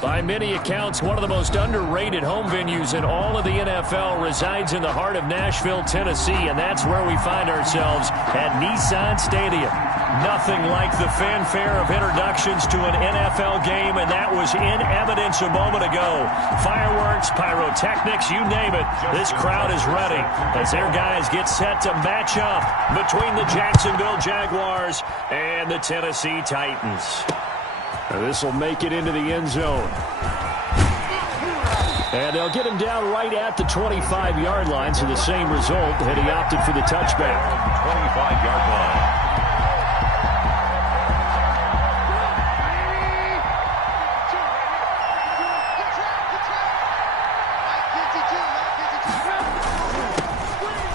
By many accounts, one of the most underrated home venues in all of the NFL resides in the heart of Nashville, Tennessee, and that's where we find ourselves at Nissan Stadium. Nothing like the fanfare of introductions to an NFL game, and that was in evidence a moment ago. Fireworks, pyrotechnics, you name it, this crowd is ready as their guys get set to match up between the Jacksonville Jaguars and the Tennessee Titans. This will make it into the end zone. And they'll get him down right at the 25-yard line, so the same result had he opted for the touchback. 25-yard line.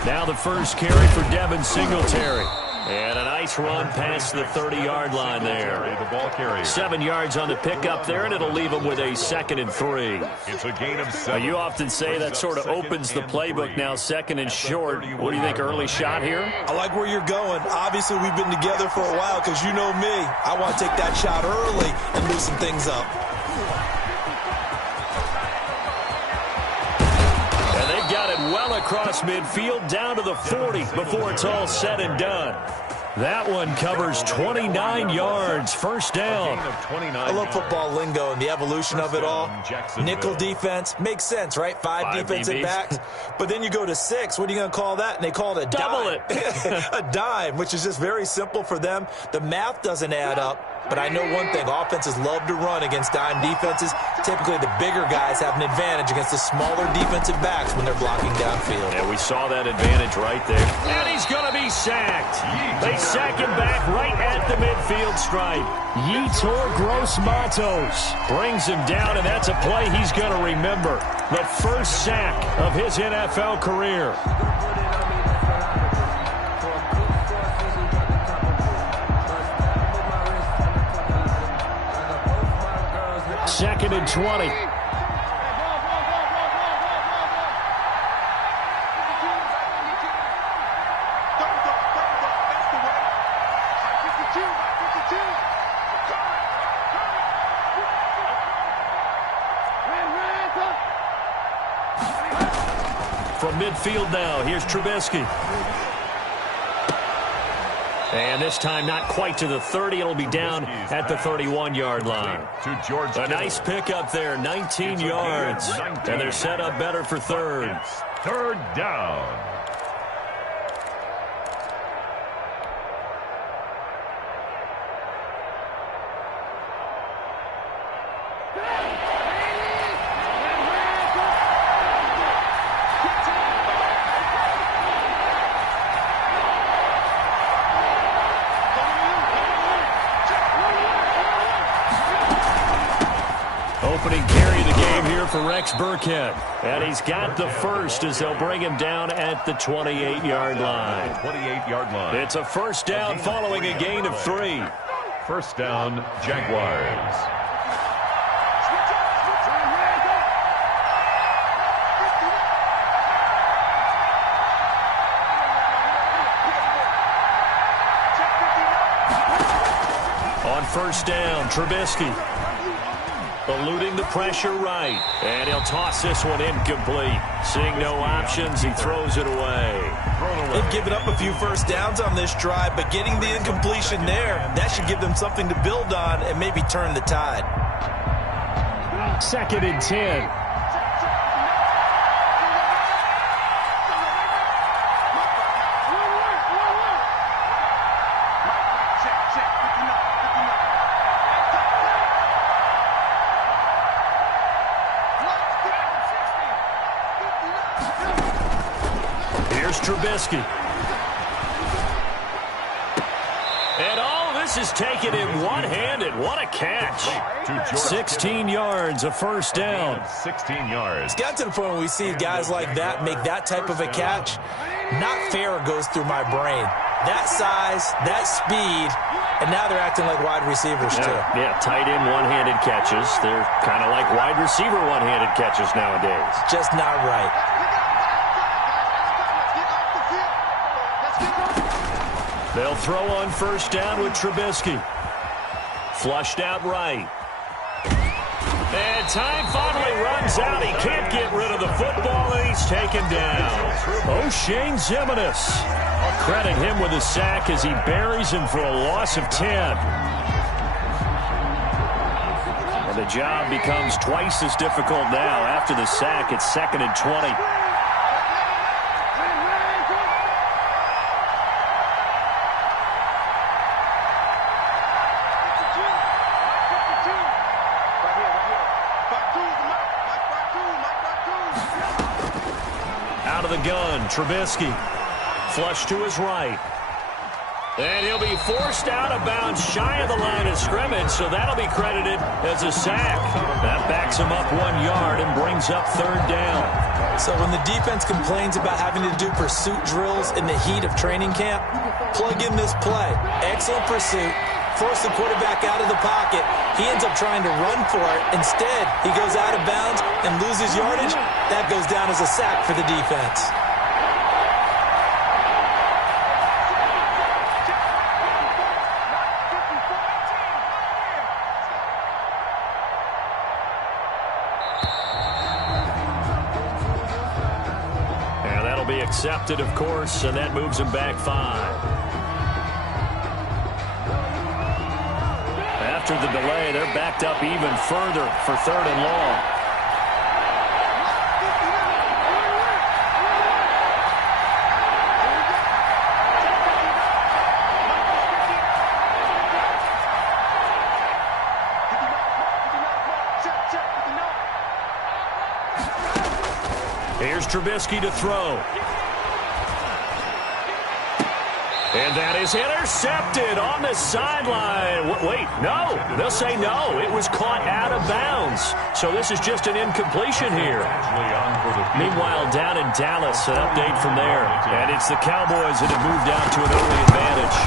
Now the first carry for Devin Singletary. And a nice run past the 30-yard line there. The ball carrier. 7 yards on the pickup there, and it'll leave him with a 2nd and 3. It's a gain of 7. You often say that sort of opens the playbook now, 2nd and short. What do you think, early shot here? I like where you're going. Obviously, we've been together for a while because you know me. I want to take that shot early and loosen things up. Got it well across midfield, down to the 40 before it's all said and done. That one covers 29 yards, first down. I love football lingo and the evolution of it all. Nickel defense makes sense, right? Five defensive backs. But then you go to 6. What are you going to call that? And they call it a double dime. A dime, which is just very simple for them. The math doesn't add up. But I know one thing, offenses love to run against dime defenses. Typically, the bigger guys have an advantage against the smaller defensive backs when they're blocking downfield. And we saw that advantage right there. And he's going to be sacked. They sack him back right at the midfield stripe. Yetur Gross-Matos brings him down, and that's a play he's going to remember. The first sack of his NFL career. Second and 20. From midfield now, here's Trubisky. And this time not quite to the 30. It'll be down at the 31-yard line. A nice pickup there, 19 yards. And they're set up better for third. Third down. Opening carry of the game here for Rex Burkhead. And he's got the first as they'll bring him down at the 28-yard line. 28-yard line. It's a first down following a gain of 3. First down, Jaguars. On first down, Trubisky. Eluding the pressure right. And he'll toss this one incomplete. Seeing no options, he throws it away. They've given up a few first downs on this drive, but getting the incompletion there, that should give them something to build on and maybe turn the tide. Second and 10. Trubisky. And all this is taken in one-handed. What a catch. 16 yards, a first down. 16 yards. It's got to the point where we see guys like that make that type of a catch. Not fair goes through my brain. That size, that speed, and now they're acting like wide receivers too. Yeah, tight end one-handed catches. They're kind of like wide receiver one-handed catches nowadays. Just not right. They'll throw on first down with Trubisky. Flushed out right. And And time finally runs out. He can't get rid of the football, and he's taken down. O'Shane Ximines. Credit him with a sack as he buries him for a loss of 10. And the job becomes twice as difficult now. After the sack, it's 2nd and 20. Out of the gun, Trubisky. Flush to his right. And he'll be forced out of bounds shy of the line of scrimmage, so that'll be credited as a sack. That backs him up 1 yard and brings up 3rd down. So when the defense complains about having to do pursuit drills in the heat of training camp, plug in this play. Excellent pursuit. Force the quarterback out of the pocket. He ends up trying to run for it. Instead, he goes out of bounds and loses yardage. That goes down as a sack for the defense. Accepted, of course, and that moves him back 5. After the delay, they're backed up even further for 3rd and long. Here's Trubisky to throw. And that is intercepted on the sideline. Wait, no. They'll say no. It was caught out of bounds. So this is just an incompletion here. Meanwhile, down in Dallas, an update from there. And it's the Cowboys that have moved down to an early advantage.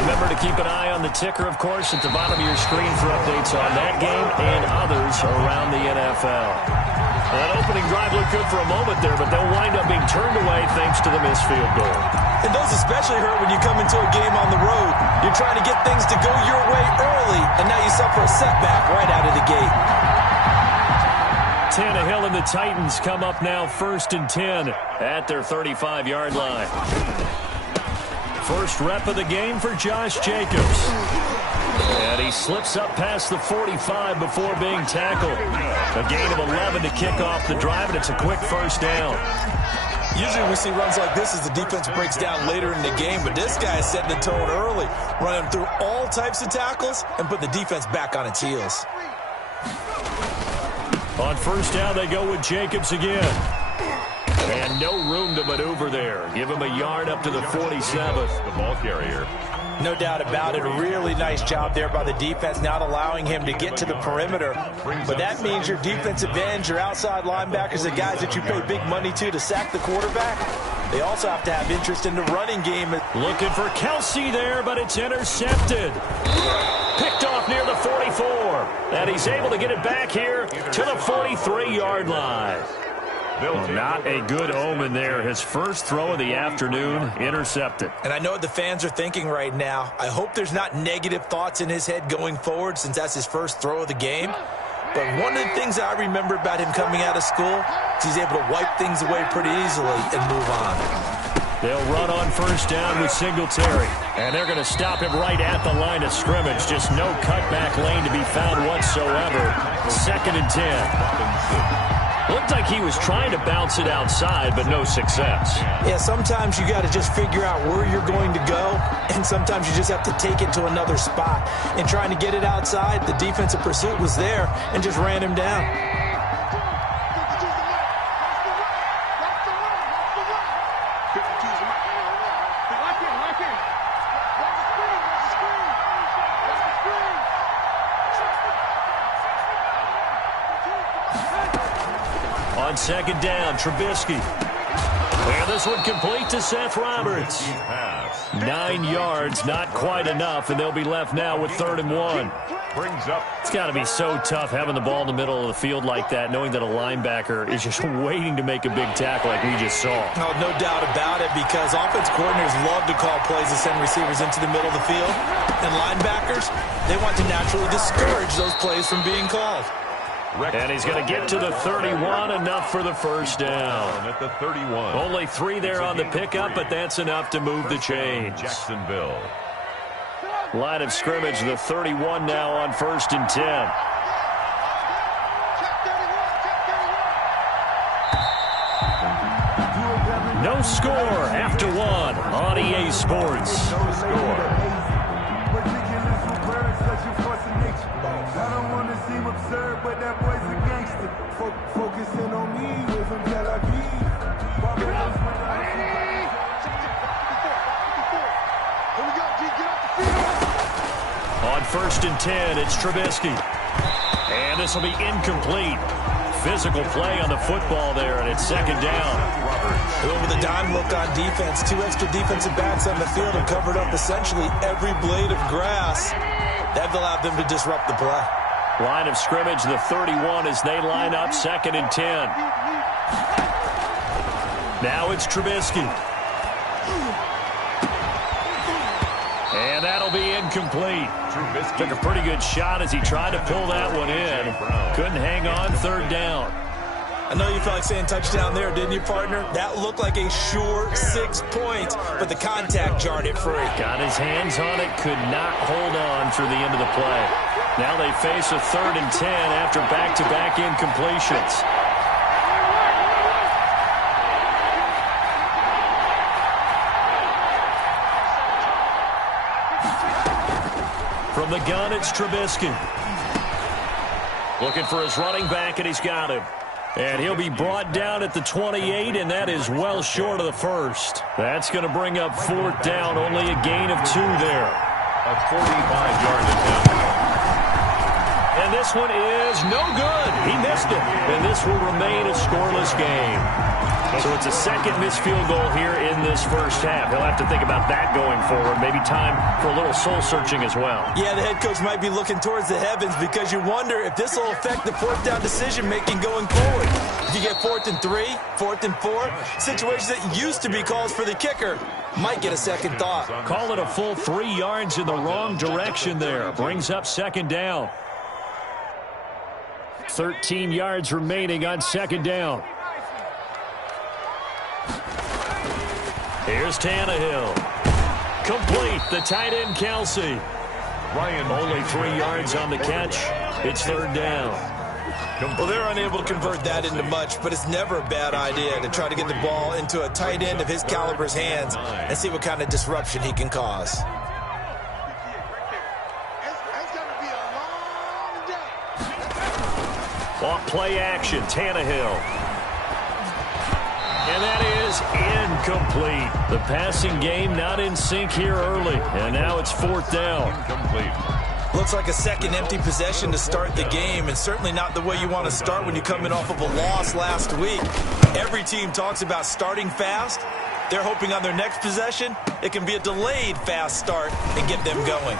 Remember to keep an eye on the ticker, of course, at the bottom of your screen for updates on that game and others around the NFL. That opening drive looked good for a moment there, but they'll wind up being turned away thanks to the missed field goal. And those especially hurt when you come into a game on the road. You're trying to get things to go your way early, and now you suffer a setback right out of the gate. Tannehill and the Titans come up now 1st and 10 at their 35-yard line. First rep of the game for Josh Jacobs. And he slips up past the 45 before being tackled. A gain of 11 to kick off the drive, and it's a quick 1st down. Usually we see runs like this as the defense breaks down later in the game, but this guy is setting the tone early, running through all types of tackles and put the defense back on its heels. On 1st down, they go with Jacobs again. And no room to maneuver there. Give him a yard up to the 47th. The ball carrier. No doubt about it. A really nice job there by the defense, not allowing him to get to the perimeter. But that means your defensive ends, your outside linebackers, the guys that you pay big money to sack the quarterback, they also have to have interest in the running game. Looking for Kelsey there, but it's intercepted. Picked off near the 44. And he's able to get it back here to the 43-yard line. Well, not a good omen there. His first throw of the afternoon, intercepted. And I know what the fans are thinking right now. I hope there's not negative thoughts in his head going forward since that's his first throw of the game. But one of the things I remember about him coming out of school is he's able to wipe things away pretty easily and move on. They'll run on 1st down with Singletary. And they're going to stop him right at the line of scrimmage. Just no cutback lane to be found whatsoever. 2nd and 10. Looked like he was trying to bounce it outside, but no success. Yeah, sometimes you got to just figure out where you're going to go, and sometimes you just have to take it to another spot. And trying to get it outside, the defensive pursuit was there and just ran him down. On 2nd down, Trubisky. And this one complete to Seth Roberts. 9 yards, not quite enough, and they'll be left now with 3rd and 1. It's got to be so tough having the ball in the middle of the field like that, knowing that a linebacker is just waiting to make a big tackle like we just saw. Oh, no doubt about it, because offense coordinators love to call plays to send receivers into the middle of the field. And linebackers, they want to naturally discourage those plays from being called. And he's going to get to the 31, enough for the first down. At the 31. Only 3 there on the pickup, but that's enough to move the chains. Jacksonville. Line of scrimmage, the 31 now on 1st and 10. No score after 1 on EA Sports. No score. I don't want to seem absurd, but that boy's a gangster. Focusing on me with him till I On 1st and 10, it's Trubisky. And this will be incomplete. Physical play on the football there, and it's 2nd down. Well, with a dime look on defense, 2 extra defensive backs on the field have covered up essentially every blade of grass. That allowed them to disrupt the play. Line of scrimmage, the 31, as they line up 2nd and 10. Now it's Trubisky. And that'll be incomplete. Trubisky Took a pretty good shot as he tried to pull that one in. Couldn't hang on, 3rd down. I know you felt like saying touchdown there, didn't you, partner? That looked like a sure 6 points, but the contact jarred it free. Got his hands on it, could not hold on through the end of the play. Now they face a 3rd and 10 after back-to-back incompletions. From the gun, it's Trubisky. Looking for his running back, and he's got him. And he'll be brought down at the 28, and that is well short of the first. That's going to bring up 4th down, only a gain of 2 there. a 45-yard attempt. And this one is no good. He missed it. And this will remain a scoreless game. So it's a 2nd missed field goal here in this first half. He'll have to think about that going forward. Maybe time for a little soul-searching as well. Yeah, the head coach might be looking towards the heavens because you wonder if this will affect the 4th down decision-making going forward. If you get 4th and 3, 4th and 4, situations that used to be calls for the kicker might get a second thought. Call it a full 3 yards in the wrong direction there. Brings up 2nd down. 13 yards remaining on 2nd down. Here's Tannehill. Complete, the tight end, Kelsey. Ryan Only 3 yards on the catch. It's 3rd down. Well, they're unable to convert that into much, but it's never a bad idea to try to get the ball into a tight end of his caliber's hands and see what kind of disruption he can cause. Off play action, Tannehill. And that is incomplete. The passing game not in sync here early. And now it's 4th down. incomplete. Looks like a second empty possession to start the game, and certainly not the way you want to start when you come in off of a loss last week. Every team talks about starting fast. They're hoping on their next possession, it can be a delayed fast start and get them going.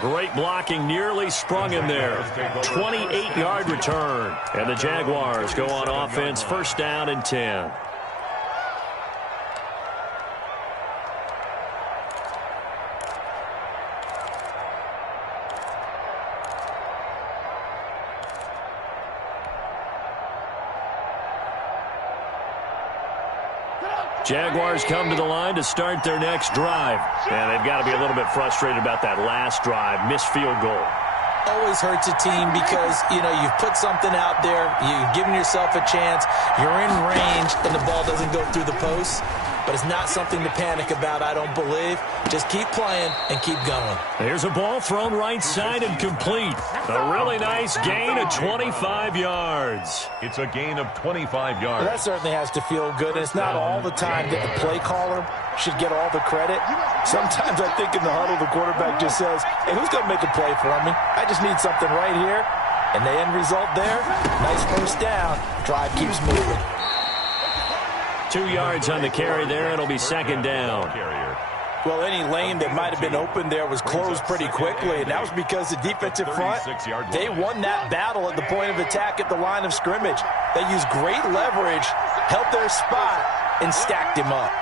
Great blocking, nearly sprung him there. 28-yard return. And the Jaguars go on offense, 1st down and 10. Jaguars come to the line to start their next drive. And they've got to be a little bit frustrated about that last drive. Missed field goal. Always hurts a team because, you know, you've put something out there, you've given yourself a chance, you're in range, and the ball doesn't go through the posts. But it's not something to panic about, I don't believe. Just keep playing and keep going. There's a ball thrown right side and complete. A really nice gain of 25 yards. It's a gain of 25 yards. Well, that certainly has to feel good, and it's not all the time that the play caller should get all the credit. Sometimes I think in the huddle, the quarterback just says, hey, who's going to make a play for me? I just need something right here. And the end result there, nice 1st down. Drive keeps moving. 2 yards on the carry there. It'll be 2nd down. Well, any lane that might have been open there was closed pretty quickly, and that was because the defensive front, they won that battle at the point of attack at the line of scrimmage. They used great leverage, held their spot, and stacked him up.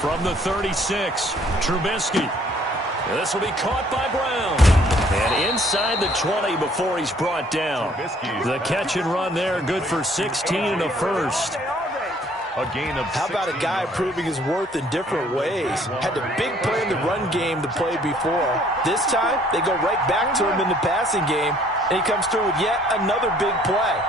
From the 36, Trubisky. This will be caught by Brown. And inside the 20 before he's brought down. The catch and run there, good for 16 and a first. A gain of How about a guy proving his worth in different ways? Had the big play in the run game to play before. This time, they go right back to him in the passing game, and he comes through with yet another big play.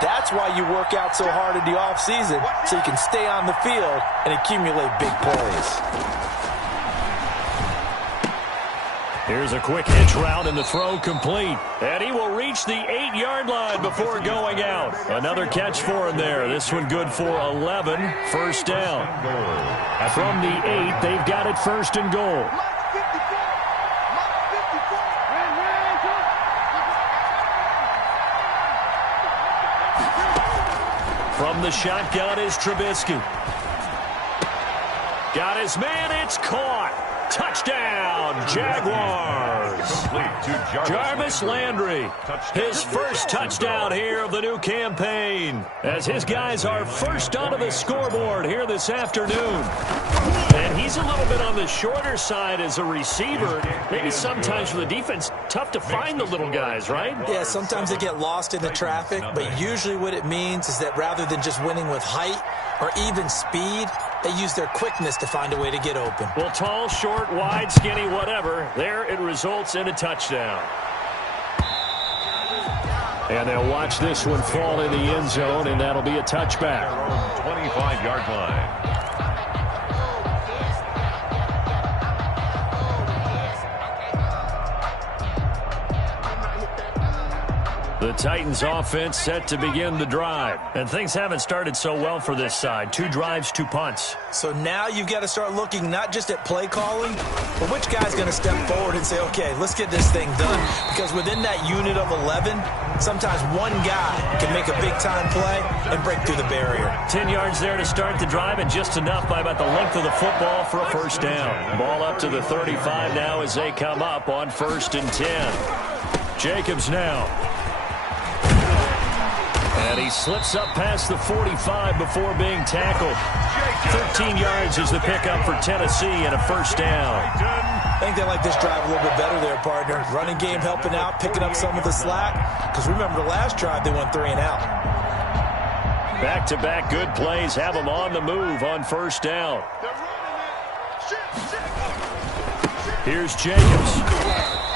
That's why you work out so hard in the offseason, so you can stay on the field and accumulate big plays. Here's a quick hitch route and the throw complete. And he will reach the 8-yard line before going out. Another catch for him there. This one good for 11. First down. From the 8, they've got it first and goal. From the shotgun is Trubisky. Got his man. It's caught. Touchdown, Jaguars. Jarvis Landry, his first touchdown here of the new campaign, as his guys are first onto the scoreboard here this afternoon. And he's a little bit on the shorter side as a receiver. Maybe sometimes for the defense, tough to find the little guys, right? Yeah, sometimes they get lost in the traffic, but usually what it means is that rather than just winning with height or even speed, they use their quickness to find a way to get open. Well, tall, short, wide, skinny, whatever, there it results in a touchdown. And they'll watch this one fall in the end zone, and that'll be a touchback. 25-yard line. The Titans offense set to begin the drive. And things haven't started so well for this side. 2 drives, 2 punts. So now you've got to start looking not just at play calling, but which guy's going to step forward and say, okay, let's get this thing done. Because within that unit of 11, sometimes one guy can make a big-time play and break through the barrier. 10 yards there to start the drive, and just enough by about the length of the football for a first down. Ball up to the 35 now as they come up on 1st and 10. Jacobs now. And he slips up past the 45 before being tackled. 13 yards is the pickup for Tennessee and a first down. I think they like this drive a little bit better there, partner. Running game helping out, picking up some of the slack. Because remember, the last drive they went 3 and out. Back-to-back good plays have them on the move on first down. Here's Jacobs.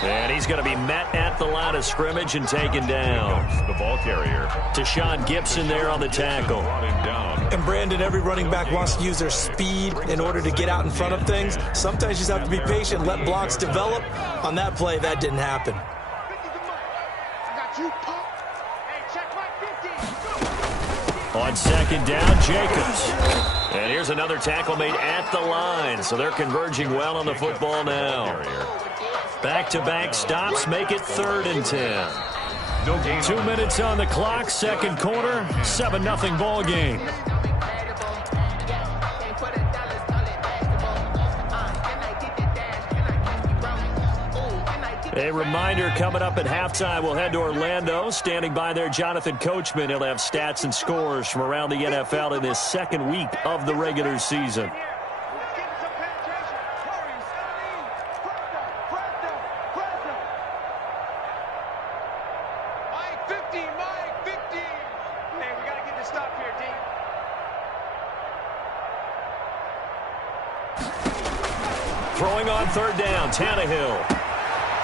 And he's going to be met at the line of scrimmage and taken down. The ball carrier. Deshaun Gibson there on the tackle. And Brandon, every running back wants to use their speed in order to get out in front of things. Sometimes you just have to be patient, let blocks develop. On that play, that didn't happen. On second down, Jacobs. And here's another tackle made at the line. So they're converging well on the football now. Back-to-back stops make it 3rd and 10. 2 minutes on the clock, second quarter, 7-0 ball game. A reminder coming up at halftime, we'll head to Orlando. Standing by there, Jonathan Coachman. He'll have stats and scores from around the NFL in this second week of the regular season. Throwing on 3rd down, Tannehill.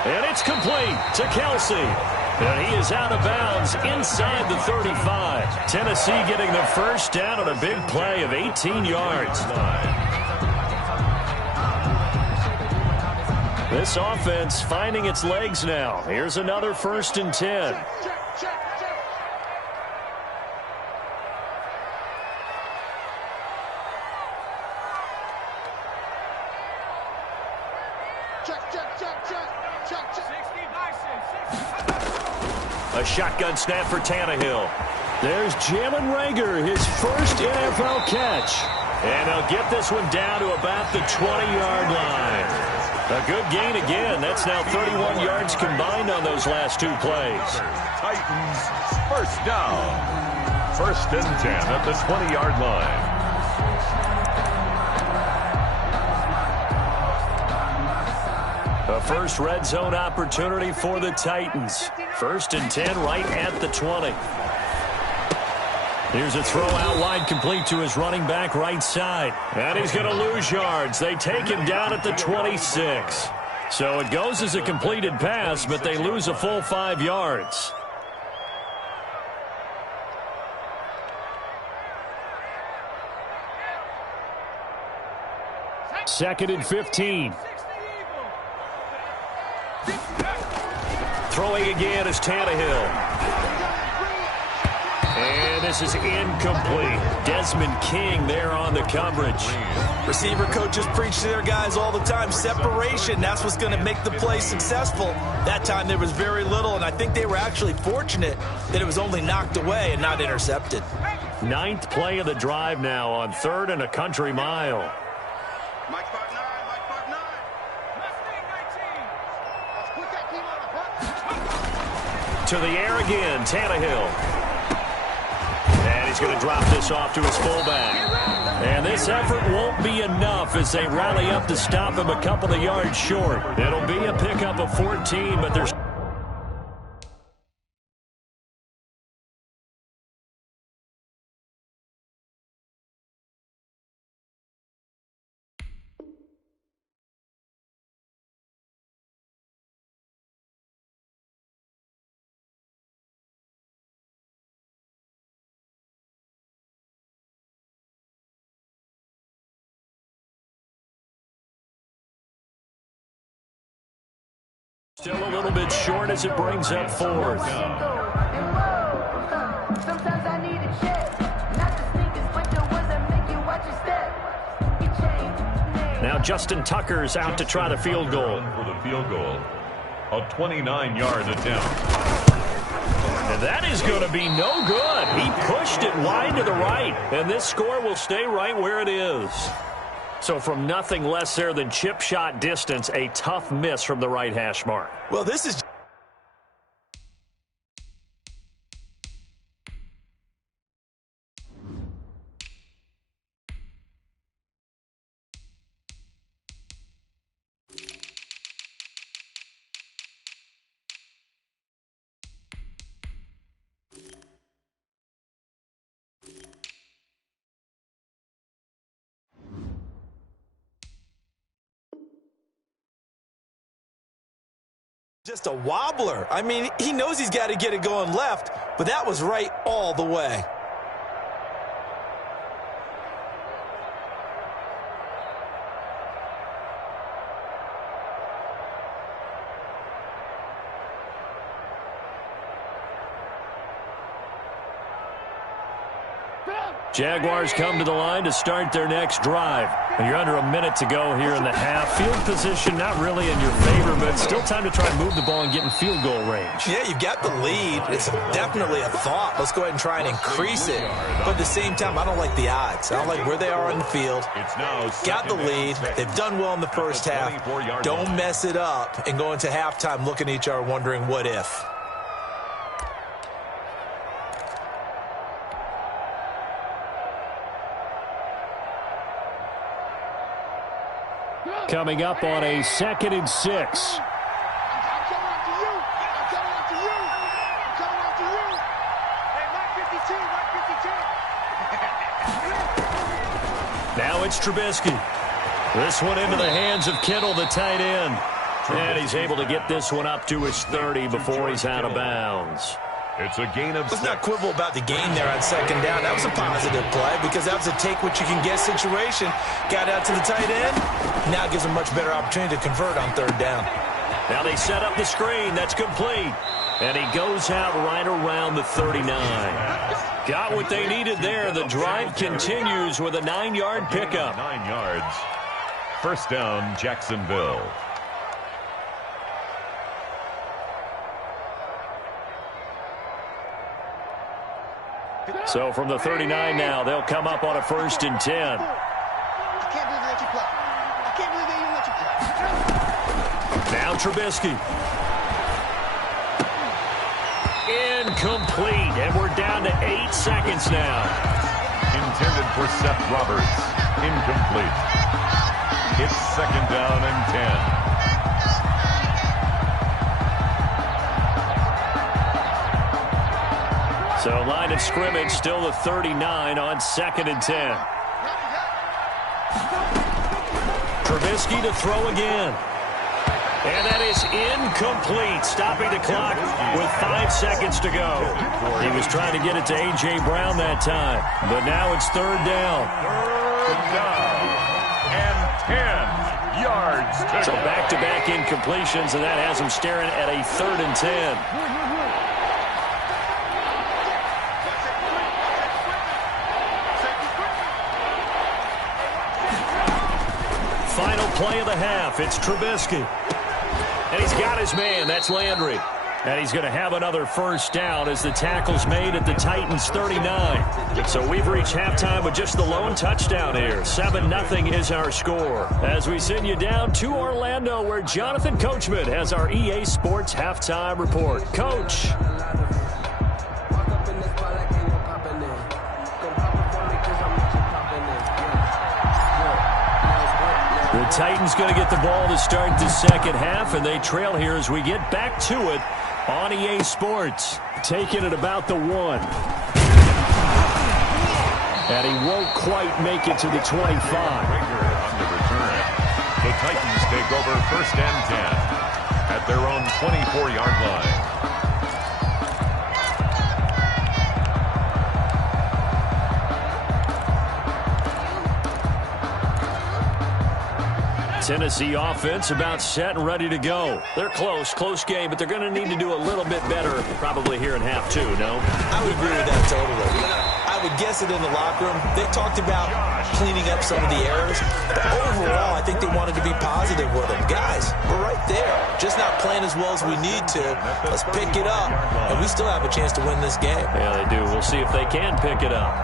And it's complete to Kelsey. And he is out of bounds inside the 35. Tennessee getting the first down on a big play of 18 yards. This offense finding its legs now. Here's another 1st and 10. A shotgun snap for Tannehill. There's Jalen Reagor, his first NFL catch. And they'll get this one down to about the 20-yard line. A good gain again. That's now 31 yards combined on those last 2 plays. Titans first down. 1st and 10 at the 20-yard line. A first red zone opportunity for the Titans. 1st and 10 right at the 20. Here's a throw out wide, complete to his running back right side. And he's going to lose yards. They take him down at the 26. So it goes as a completed pass, but they lose a full 5 yards. Second and 15. Throwing again is Tannehill. And this is incomplete. Desmond King there on the coverage. Receiver coaches preach to their guys all the time. Separation, that's what's going to make the play successful. That time there was very little, and I think they were actually fortunate that it was only knocked away and not intercepted. 9th play of the drive now on 3rd and a country mile. To the air again, Tannehill. And he's going to drop this off to his fullback. And this effort won't be enough as they rally up to stop him a couple of yards short. It'll be a pickup of 14, but there's... Still a little bit short as it brings up 4th. Now Justin Tucker's out to try the field goal. For the field goal, a 29-yard attempt. And that is going to be no good. He pushed it wide to the right, and this score will stay right where it is. So from nothing less there than chip shot distance, a tough miss from the right hash mark. Well, this is... just a wobbler. I mean, he knows he's got to get it going left, but that was right all the way. Jaguars come to the line to start their next drive. And you're under a minute to go here in the half. Field position not really in your favor, but still time to try and move the ball and get in field goal range. Yeah, you've got the lead. It's definitely a thought. Let's go ahead and try and increase it. But at the same time, I don't like the odds. I don't like where they are on the field. Got the lead. They've done well in the first half. Don't mess it up and go into halftime looking at each other wondering what if. Coming up on a 2nd and 6. Now it's Trubisky. This one into the hands of Kittle, the tight end. And he's able to get this one up to his 30 before he's out of bounds. It's a gain of... Let's not quibble about the gain there on 2nd down. That was a positive play because that was a take-what-you-can-get situation. Got out to the tight end. Now gives him a much better opportunity to convert on 3rd down. Now they set up the screen. That's complete. And he goes out right around the 39. Got what they needed there. The drive continues with a 9-yard pickup. 9 yards. 1st down, Jacksonville. So from the 39 now, they'll come up on a 1st and 10. I can't believe they let you play. I can't believe they even let you play. Now Trubisky. Incomplete, and we're down to 8 seconds now. Intended for Seth Roberts. Incomplete. It's 2nd down and 10. So line of scrimmage still the 39 on 2nd and 10. Trubisky to throw again. And that is incomplete, stopping the clock with 5 seconds to go. He was trying to get it to A.J. Brown that time, but now it's 3rd down. 3rd down and 10 yards. So back-to-back incompletions, and that has him staring at a 3rd and 10. Final play of the half. It's Trubisky. And he's got his man. That's Landry. And he's going to have another 1st down as the tackle's made at the Titans' 39. So we've reached halftime with just the lone touchdown here. 7-0 is our score. As we send you down to Orlando, where Jonathan Coachman has our EA Sports halftime report. Coach. The Titans going to get the ball to start the 2nd half, and they trail here as we get back to it on EA Sports. Taking it about the 1. And he won't quite make it to the 25. On the return. The Titans take over 1st and 10 at their own 24-yard line. Tennessee offense about set and ready to go. They're close game, but they're going to need to do a little bit better probably here in half 2, no? I would agree with that totally. I would guess it in the locker room. They talked about cleaning up some of the errors, but overall, I think they wanted to be positive with them. Guys, we're right there. Just not playing as well as we need to. Let's pick it up, and we still have a chance to win this game. Yeah, they do. We'll see if they can pick it up.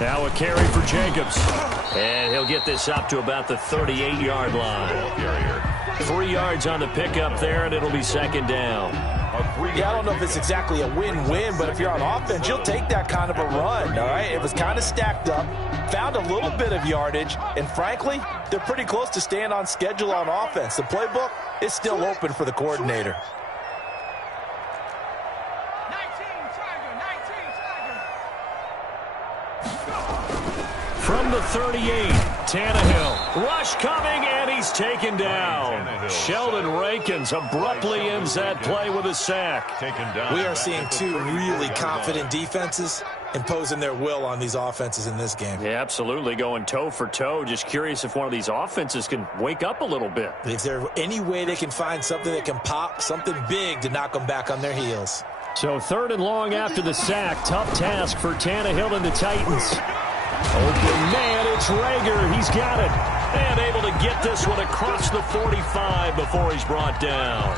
Now a carry for Jacobs. And he'll get this up to about the 38-yard line. 3 yards on the pickup there, and it'll be 2nd down. Yeah, I don't know if it's exactly a win-win, but if you're on offense, you'll take that kind of a run, all right? It was kind of stacked up, found a little bit of yardage, and frankly, they're pretty close to staying on schedule on offense. The playbook is still open for the coordinator. From the 38, Tannehill. Rush coming, and he's taken down. Sheldon Rankins abruptly ends that play with a sack. We are seeing 2 really confident defenses imposing their will on these offenses in this game. Yeah, absolutely, going toe for toe. Just curious if one of these offenses can wake up a little bit. If there's any way they can find something that can pop, something big to knock them back on their heels. So 3rd and long after the sack. Tough task for Tannehill and the Titans. Open man, it's Rager. He's got it. And able to get this one across the 45 before he's brought down.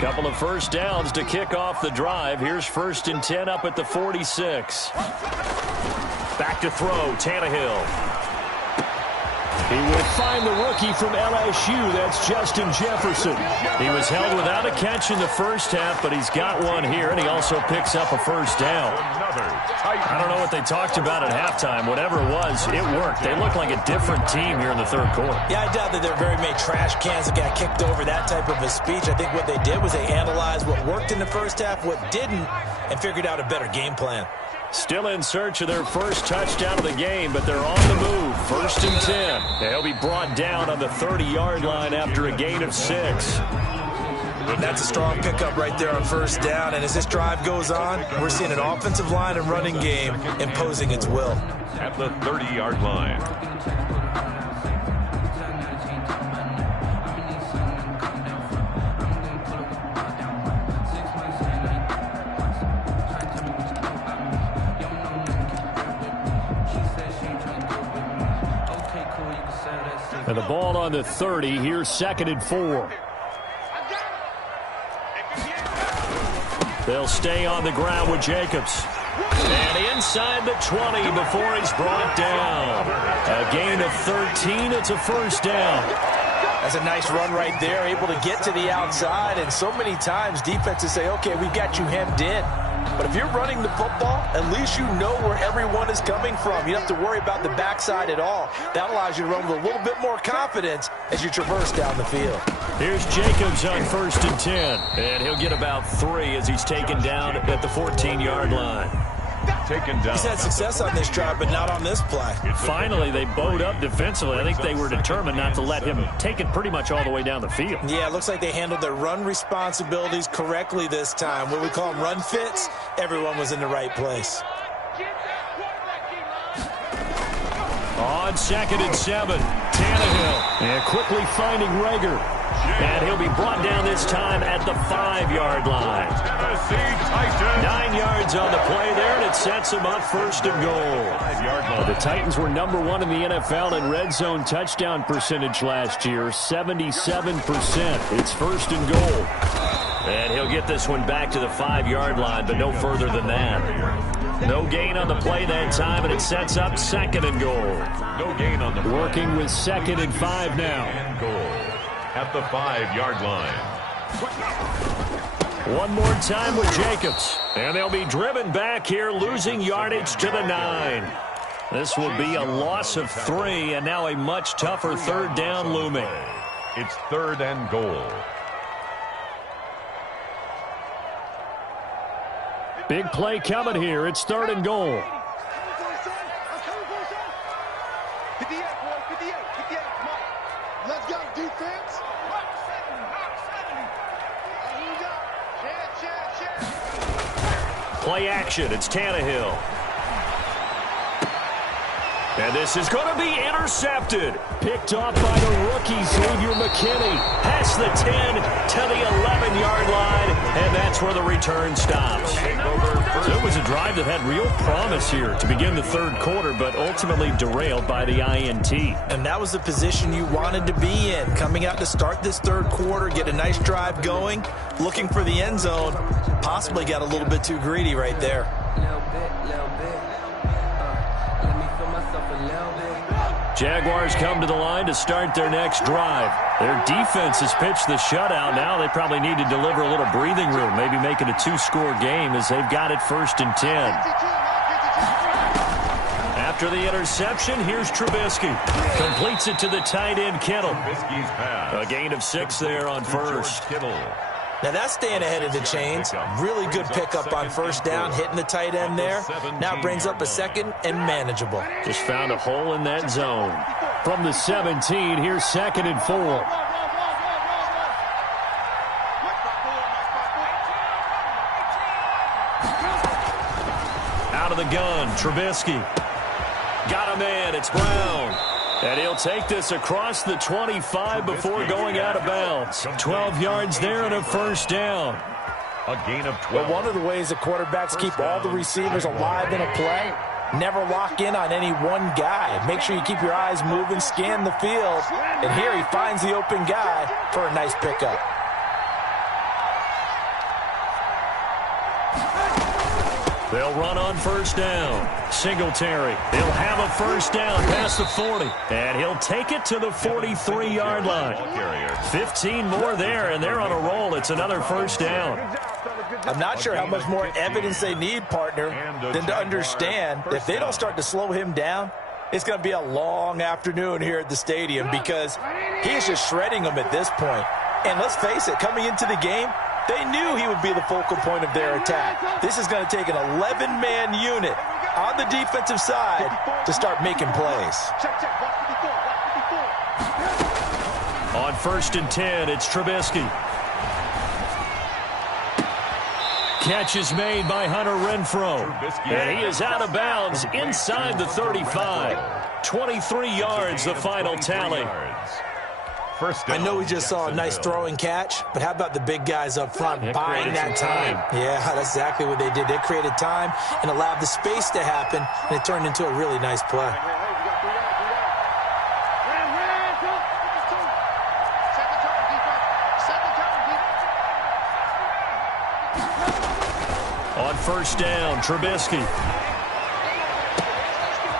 Couple of 1st downs to kick off the drive. Here's 1st and 10 up at the 46. Back to throw, Tannehill. He will find the rookie from LSU. That's Justin Jefferson. He was held without a catch in the 1st half, but he's got one here, and he also picks up a 1st down. I don't know what they talked about at halftime. Whatever it was, it worked. They look like a different team here in the 3rd quarter. Yeah, I doubt that there are very many trash cans that got kicked over, that type of a speech. I think what they did was they analyzed what worked in the 1st half, what didn't, and figured out a better game plan. Still in search of their 1st touchdown of the game, but they're on the move. 1st and 10. They'll be brought down on the 30-yard line after a gain of 6. That's a strong pickup right there on 1st down, and as this drive goes on, we're seeing an offensive line and running game imposing its will. At the 30-yard line. And the ball on the 30. Here's 2nd and 4. They'll stay on the ground with Jacobs. And inside the 20 before he's brought down. A gain of 13. It's a 1st down. That's a nice run right there, able to get to the outside. And so many times defenses say, okay, we've got you hemmed in. But if you're running the football, at least you know where everyone is coming from. You don't have to worry about the backside at all. That allows you to run with a little bit more confidence as you traverse down the field. Here's Jacobs on 1st and 10. And he'll get about 3 as he's taken down at the 14-yard line. Taken down. He's had success on this drive, but not on this play. Finally, they bowed up defensively. I think they were determined not to let him take it pretty much all the way down the field. Yeah, it looks like they handled their run responsibilities correctly this time. What we call them run fits, everyone was in the right place. On 2nd and 7, Tannehill. And quickly finding Rager. And he'll be brought down this time at the 5-yard line. 9 yards on the play there, and it sets him up 1st and goal. The Titans were #1 in the NFL in red zone touchdown percentage last year, 77%. It's 1st and goal. And he'll get this one back to the 5-yard line, but no further than that. No gain on the play that time, and it sets up 2nd and goal. No gain on the play. Working with 2nd and 5 now. And goal at the 5-yard line. One more time with Jacobs. And they'll be driven back here, losing yardage to the 9. This will be a loss of 3, and now a much tougher 3rd down looming. It's 3rd and goal. Big play coming here. It's 3rd and goal. Let's go, defense. Play action. It's Tannehill. And this is going to be intercepted. Picked off by the rookie, Xavier McKinney. Past the 10 to the 11-yard line, and that's where the return stops. So it was a drive that had real promise here to begin the 3rd quarter, but ultimately derailed by the INT. And that was the position you wanted to be in. Coming out to start this 3rd quarter, get a nice drive going, looking for the end zone. Possibly got a little bit too greedy right there. Jaguars come to the line to start their next drive. Their defense has pitched the shutout. Now they probably need to deliver a little breathing room, maybe make it a 2-score game as they've got it 1st and 10. After the interception, here's Trubisky. Completes it to the tight end, Kittle. A gain of 6 there on 1st. Now that's staying ahead of the chains. Really good pickup on 1st down, hitting the tight end there. Now brings up a 2nd and manageable. Just found a hole in that zone. From the 17, here's 2nd and 4. Out of the gun, Trubisky. Got a man, it's Brown. And he'll take this across the 25 before going out of bounds. 12 yards there and a 1st down. A gain of 12. Well, one of the ways the quarterbacks keep all the receivers alive in a play, never lock in on any one guy. Make sure you keep your eyes moving, scan the field. And here he finds the open guy for a nice pickup. They'll run on 1st down. Singletary. They'll have a 1st down past the 40. And he'll take it to the 43-yard line. 15 more there, and they're on a roll. It's another 1st down. I'm not sure how much more evidence they need, partner, than to understand that if they don't start to slow him down, it's going to be a long afternoon here at the stadium because he is just shredding them at this point. And let's face it, coming into the game, they knew he would be the focal point of their attack. This is going to take an 11-man unit on the defensive side to start making plays. On 1st and 10, it's Trubisky. Catch is made by Hunter Renfrow. And he is out of bounds inside the 35. 23 yards, the final tally. I know we just saw a nice throwing catch, but how about the big guys up front buying that time? Yeah, that's exactly what they did. They created time and allowed the space to happen, and it turned into a really nice play. On 1st down, Trubisky.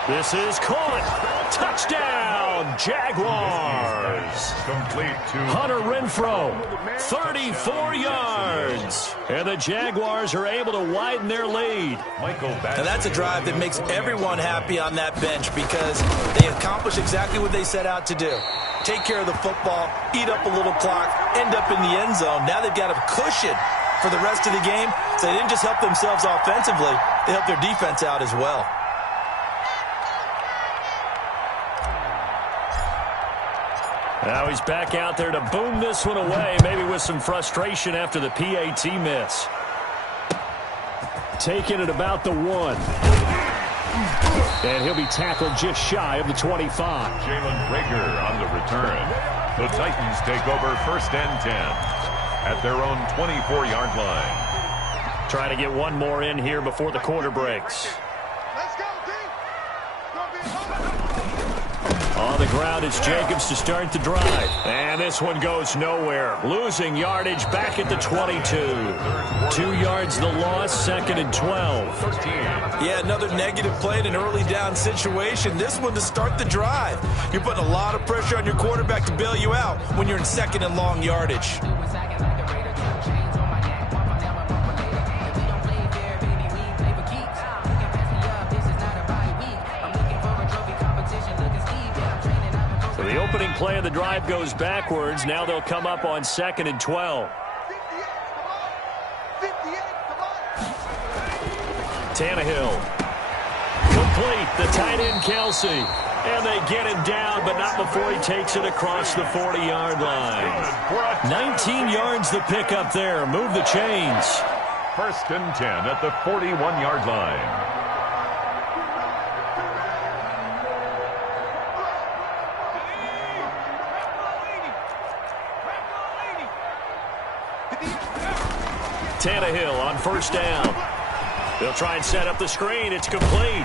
This is caught. Touchdown, Jaguars. Complete to Hunter Renfrow, 34 yards. And the Jaguars are able to widen their lead. And that's a drive that makes everyone happy on that bench because they accomplish exactly what they set out to do. Take care of the football, eat up a little clock, end up in the end zone. Now they've got a cushion for the rest of the game. So they didn't just help themselves offensively, they helped their defense out as well. Now he's back out there to boom this one away, maybe with some frustration after the PAT miss. Taking it about the 1. And he'll be tackled just shy of the 25. Jalen Rager on the return. The Titans take over 1st and 10 at their own 24-yard line. Trying to get one more in here before the quarter breaks. Let's go, D. On the ground, it's Jacobs to start the drive. And this one goes nowhere. Losing yardage back at the 22. 2 yards the loss, 2nd and 12. Yeah, another negative play in an early down situation. This one to start the drive. You're putting a lot of pressure on your quarterback to bail you out when you're in 2nd and long yardage. The opening play of the drive goes backwards. Now they'll come up on 2nd and 12. 58, come on. Tannehill. Complete. The tight end, Kelsey. And they get him down, but not before he takes it across the 40-yard line. 19 yards the pick up there. Move the chains. 1st and 10 at the 41-yard line. Tannehill on 1st down. They'll try and set up the screen. It's complete.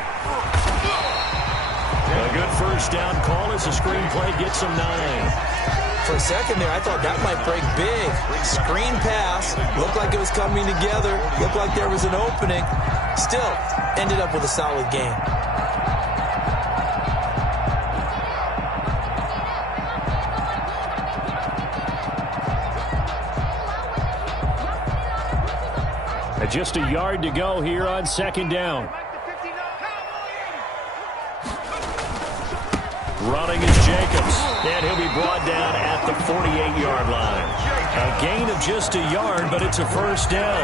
A good 1st down call as the screenplay gets them 9. For a second there, I thought that might break big. Screen pass. Looked like it was coming together. Looked like there was an opening. Still, ended up with a solid game. Just a yard to go here on 2nd down. Running is Jacobs, and he'll be brought down at the 48-yard line. A gain of just a yard, but it's a 1st down.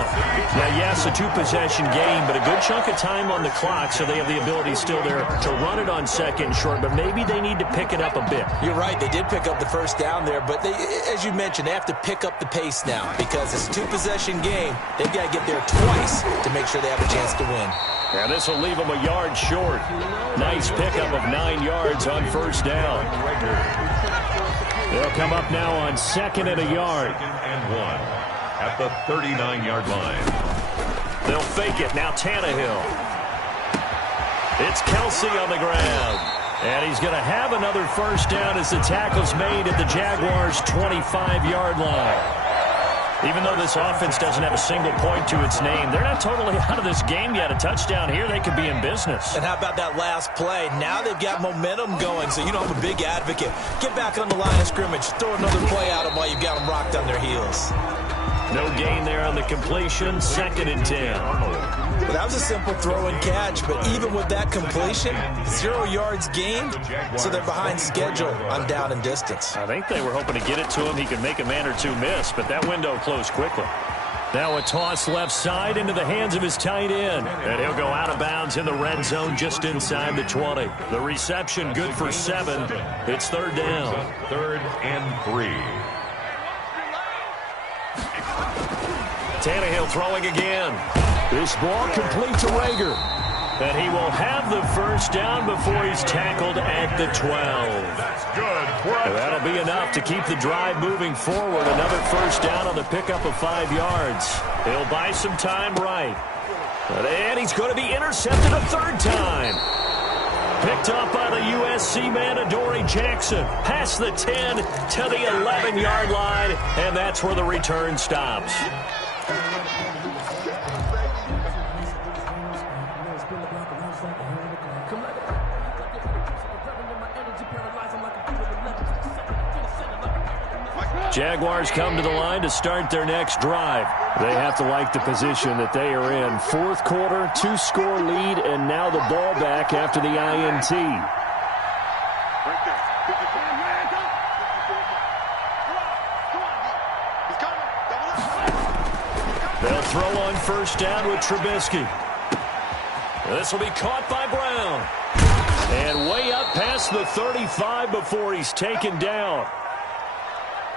Now, yes, a 2-possession game, but a good chunk of time on the clock, so they have the ability still there to run it on 2nd and short, but maybe they need to pick it up a bit. You're right. They did pick up the 1st down there, but they, as you mentioned, they have to pick up the pace now because it's a 2-possession game. They've got to get there twice to make sure they have a chance to win. Yeah, this will leave them a yard short. Nice pickup of 9 yards on 1st down. They'll come up now on 2nd and a yard. 2nd and 1 at the 39-yard line. They'll fake it. Now Tannehill. It's Kelsey on the ground. And he's going to have another 1st down as the tackle's made at the Jaguars' 25-yard line. Even though this offense doesn't have a single point to its name, they're not totally out of this game yet. A touchdown here, they could be in business. And how about that last play? Now they've got momentum going, so you know I'm a big advocate. Get back on the line of scrimmage. Throw another play at them while you've got them rocked on their heels. No gain there on the completion. 2nd and 10. Well, that was a simple throw and catch, but even with that completion, 0 yards gained, so they're behind schedule on down and distance. I think they were hoping to get it to him. He could make a man or two miss, but that window closed quickly. Now a toss left side into the hands of his tight end. And he'll go out of bounds in the red zone just inside the 20. The reception good for 7. It's 3rd down. 3rd and 3. Tannehill throwing again. This ball complete to Rager. And he will have the 1st down before he's tackled at the 12. That's good. That'll be enough to keep the drive moving forward. Another 1st down on the pickup of 5 yards. He'll buy some time right. And he's going to be intercepted a 3rd time. Picked up by the USC man, Adoree Jackson. Past the 10 to the 11-yard line. And that's where the return stops. Jaguars come to the line to start their next drive. They have to like the position that they are in. Fourth quarter, 2-score lead, and now the ball back after the INT. They'll throw on first down with Trubisky. This will be caught by Brown. And way up past the 35 before he's taken down.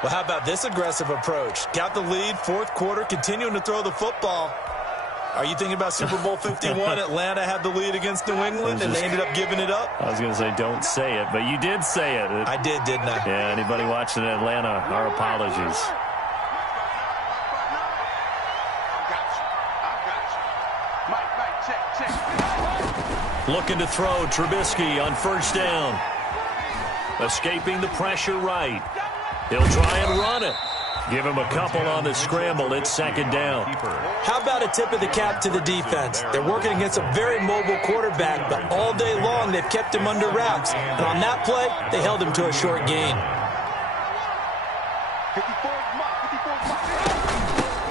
Well, how about this aggressive approach? Got the lead, fourth quarter, continuing to throw the football. Are you thinking about Super Bowl 51? Atlanta had the lead against New England, and they ended up giving it up? I was going to say don't say it, but you did say it. I did, didn't I? Yeah, anybody watching in Atlanta, our apologies. Looking to throw, Trubisky on first down. Escaping the pressure right. He'll try and run it. Give him a couple on the scramble. It's second down. How about a tip of the cap to the defense? They're working against a very mobile quarterback, but all day long they've kept him under wraps. And on that play, they held him to a short gain.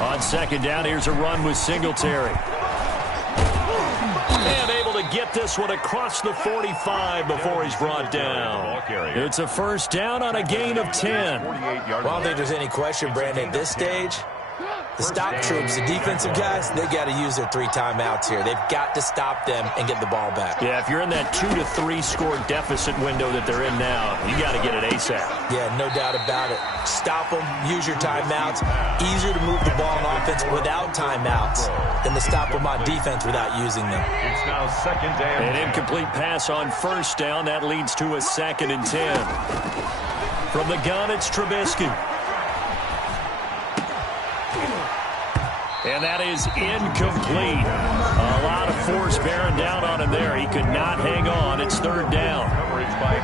On second down, here's a run with Singletary. And able to get this one across the 45 before he's brought down. It's a first down on a gain of 10. Well, I don't think there's any question, Brandon, at this stage, the stop troops, the defensive guys, they got to use their 3 timeouts here. They've got to stop them and get the ball back. Yeah, if you're in that 2 to 3 score deficit window that they're in now, you got to get it ASAP. Yeah, no doubt about it. Stop them, use your timeouts. Easier to move the ball on offense without timeouts than to stop them on defense without using them. It's now second down. An incomplete pass on first down. That leads to a 2nd and 10. From the gun, it's Trubisky. And that is incomplete. A lot of force bearing down on him there. He could not hang on. It's third down.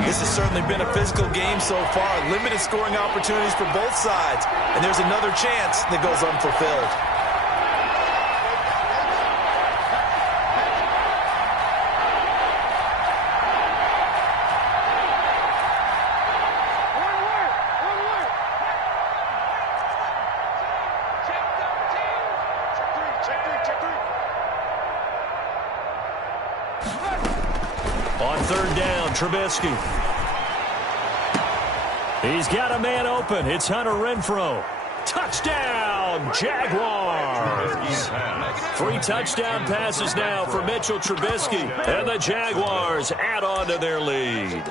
This has certainly been a physical game so far. Limited scoring opportunities for both sides. And there's another chance that goes unfulfilled. On third down, Trubisky. He's got a man open. It's Hunter Renfrow. Touchdown, Jaguars. 3 touchdown passes now for Mitchell Trubisky. And the Jaguars add on to their lead.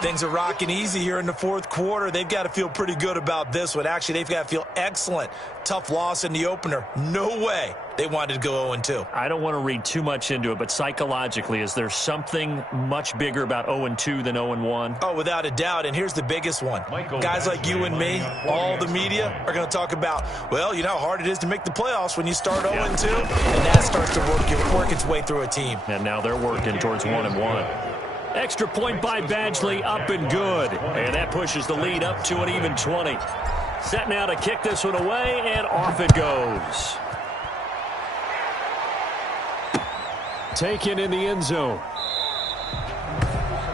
Things are rocking easy here in the fourth quarter. They've got to feel pretty good about this one. Actually, they've got to feel excellent. Tough loss in the opener. No way they wanted to go 0-2. I don't want to read too much into it, but psychologically, is there something much bigger about 0-2 than 0-1? Oh, without a doubt, and here's the biggest one. Guys like you and me, all the media, are going to talk about, well, you know how hard it is to make the playoffs when you start 0-2, and that starts to work its way through a team. And now they're working towards 1-1. Extra point by Badgley, up and good. And that pushes the lead up to an even 20. Set now to kick this one away, and off it goes. Taken in the end zone.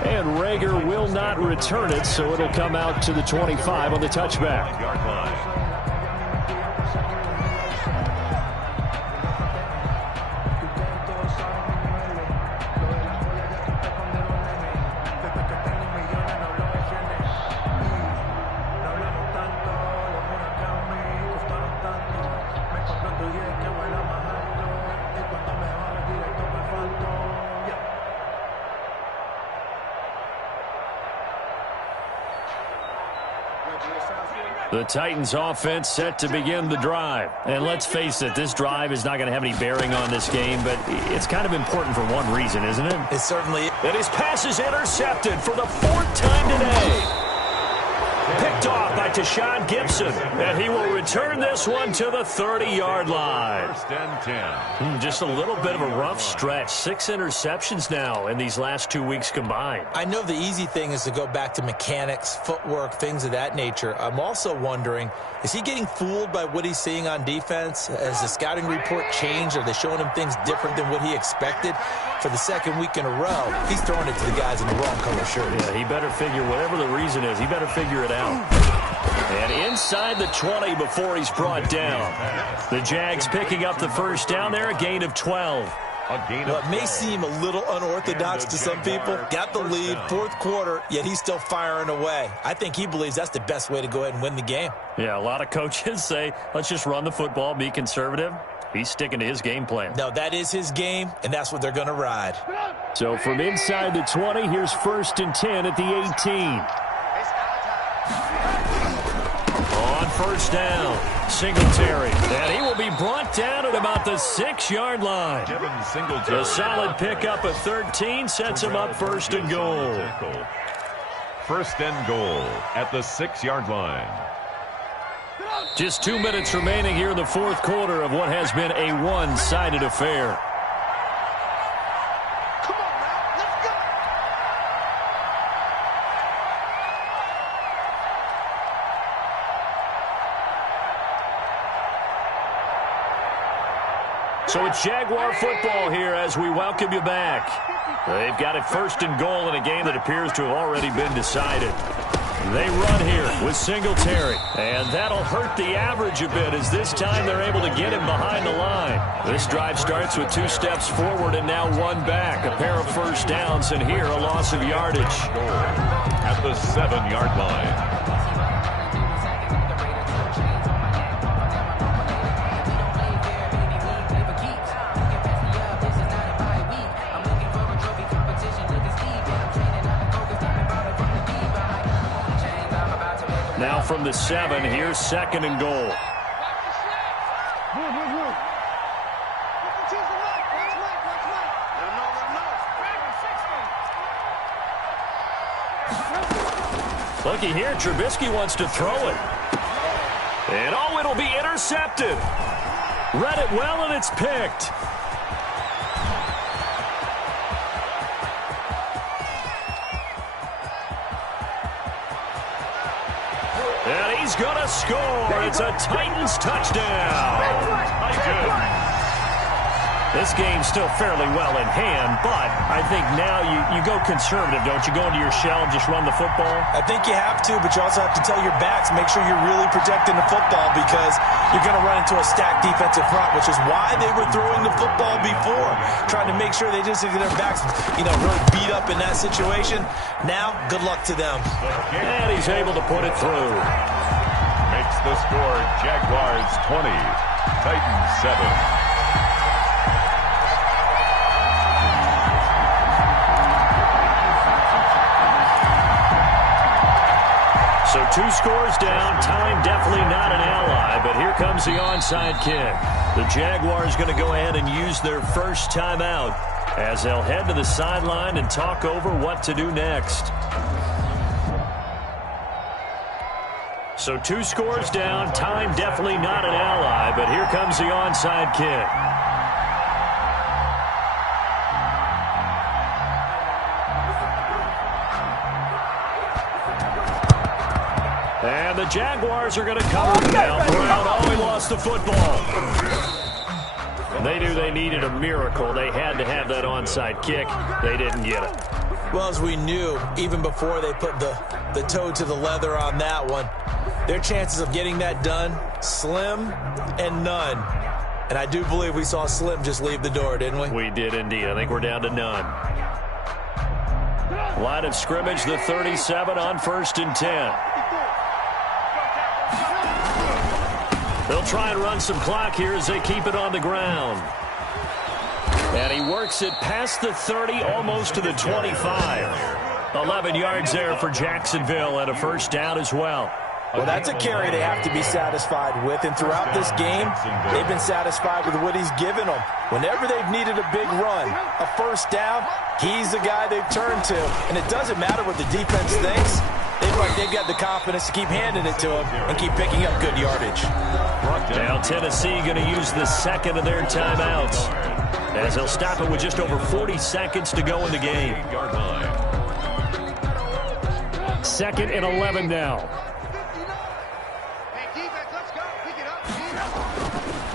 And Rager will not return it, so it'll come out to the 25 on the touchback. The Titans offense set to begin the drive. And let's face it, this drive is not going to have any bearing on this game, but it's kind of important for one reason, isn't it? It certainly is. And his pass is intercepted for the 4th time today. Picked off by Tashawn Gibson, and he will return this one to the 30-yard line. First and 10. Just a little bit of a rough stretch. 6 interceptions now in these last 2 weeks combined. I know the easy thing is to go back to mechanics, footwork, things of that nature. I'm also wondering, is he getting fooled by what he's seeing on defense? Has the scouting report changed? Are they showing him things different than what he expected? For the 2nd week in a row, he's throwing it to the guys in the wrong color shirts. Yeah, he better figure, whatever the reason is, he better figure it out. And inside the 20 before he's brought down. The Jags picking up the first down there, a gain of 12. Well, it may seem a little unorthodox to some people. Got the lead, fourth quarter, yet he's still firing away. I think he believes that's the best way to go ahead and win the game. Yeah, a lot of coaches say, let's just run the football, be conservative. He's sticking to his game plan. No, that is his game, and that's what they're going to ride. So from inside the 20, here's 1st and 10 at the 18. On first down, Singletary. And he will be brought down at about the 6-yard line. A solid pickup at 13 sets him up 1st and goal. 1st and goal at the 6-yard line. Just 2 minutes remaining here in the fourth quarter of what has been a one-sided affair. So it's Jaguar football here as we welcome you back. They've got it 1st and goal in a game that appears to have already been decided. They run here with Singletary, and that'll hurt the average a bit as this time they're able to get him behind the line. This drive starts with 2 steps forward and now 1 back. A pair of first downs, and here a loss of yardage. At the 7-yard line. Now from the 7, here's 2nd and goal. Looky here, Trubisky wants to throw it. And oh, it'll be intercepted. Read it well, and it's picked. And he's going to score. It's a Titans touchdown. This game's still fairly well in hand, but I think now you go conservative, don't you? Go into your shell and just run the football? I think you have to, but you also have to tell your backs, make sure you're really protecting the football because you're going to run into a stacked defensive front, which is why they were throwing the football before, trying to make sure they just get their backs, really beat up in that situation. Now, good luck to them. And he's able to put it through. Makes the score Jaguars 20, Titans 7. So 2 scores down, time definitely not an ally, but here comes the onside kick. The Jaguars going to go ahead and use their first timeout as they'll head to the sideline and talk over what to do next. So 2 scores down, time definitely not an ally, but here comes the onside kick. And the Jaguars are going to cover now. Brown, he lost the football. They knew they needed a miracle. They had to have that onside kick. They didn't get it. Well, as we knew, even before they put the toe to the leather on that one, their chances of getting that done, slim and none. And I do believe we saw Slim just leave the door, didn't we? We did indeed. I think we're down to none. Line of scrimmage, the 37 on 1st and 10. They'll try and run some clock here as they keep it on the ground. And he works it past the 30, almost to the 25. 11 yards there for Jacksonville and a first down as well. Well, that's a carry they have to be satisfied with. And throughout this game, they've been satisfied with what he's given them. Whenever they've needed a big run, a first down, he's the guy they've turned to. And it doesn't matter what the defense thinks. They've got the confidence to keep handing it to him and keep picking up good yardage. Now Tennessee going to use the second of their timeouts as they'll stop it with just over 40 seconds to go in the game. 2nd and 11 now.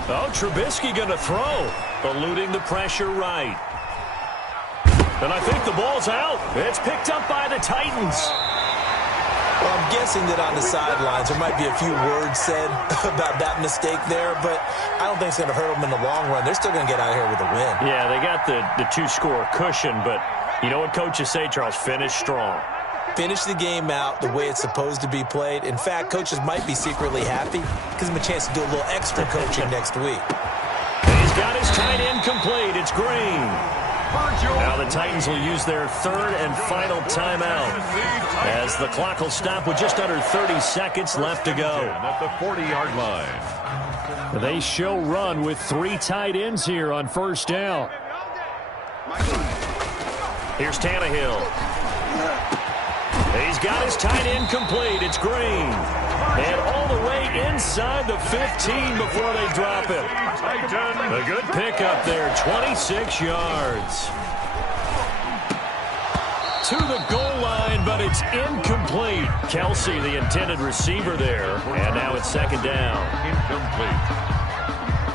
Oh, Trubisky going to throw, eluding the pressure right. And I think the ball's out. It's picked up by the Titans. Well, I'm guessing that on the sidelines there might be a few words said about that mistake there, but I don't think it's going to hurt them in the long run. They're still going to get out of here with a win. Yeah, they got the two-score cushion, but you know what coaches say, Charles? Finish strong. Finish the game out the way it's supposed to be played. In fact, coaches might be secretly happy. Gives them a chance to do a little extra coaching next week. He's got his tight end complete. It's Green. Now the Titans will use their third and final timeout as the clock will stop with just under 30 seconds left to go. At the 40-yard line. They show run with 3 tight ends here on first down. Here's Tannehill. He's got his tight end complete. It's Green. And all the way inside the 15 before they drop it. A good pickup there, 26 yards. To the goal line, but it's incomplete. Kelsey, the intended receiver there. And now it's second down. Incomplete.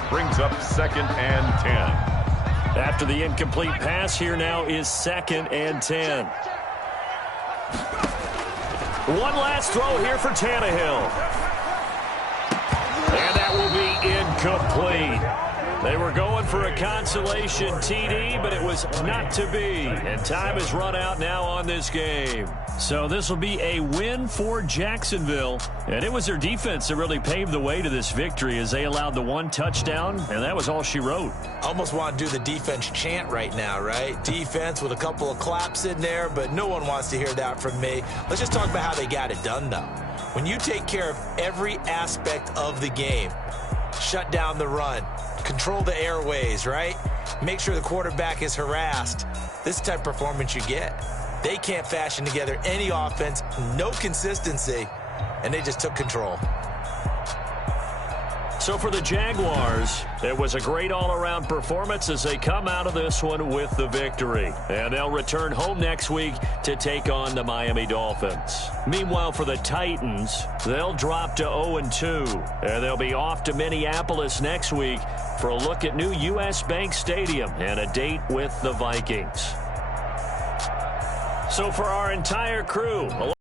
Brings up second and 10. After the incomplete pass, here now is second and 10. One last throw here for Tannehill. And that will be incomplete. They were going for a consolation TD, but it was not to be. And time has run out now on this game. So this will be a win for Jacksonville. And it was their defense that really paved the way to this victory as they allowed the 1 touchdown, and that was all she wrote. Almost want to do the defense chant right now, right? Defense with a couple of claps in there, but no one wants to hear that from me. Let's just talk about how they got it done, though. When you take care of every aspect of the game, shut down the run, control the airways, right? Make sure the quarterback is harassed. This is the type of performance you get. They can't fashion together any offense, no consistency, and they just took control. So for the Jaguars, it was a great all-around performance as they come out of this one with the victory. And they'll return home next week to take on the Miami Dolphins. Meanwhile, for the Titans, they'll drop to 0-2. And they'll be off to Minneapolis next week for a look at new U.S. Bank Stadium and a date with the Vikings. So for our entire crew,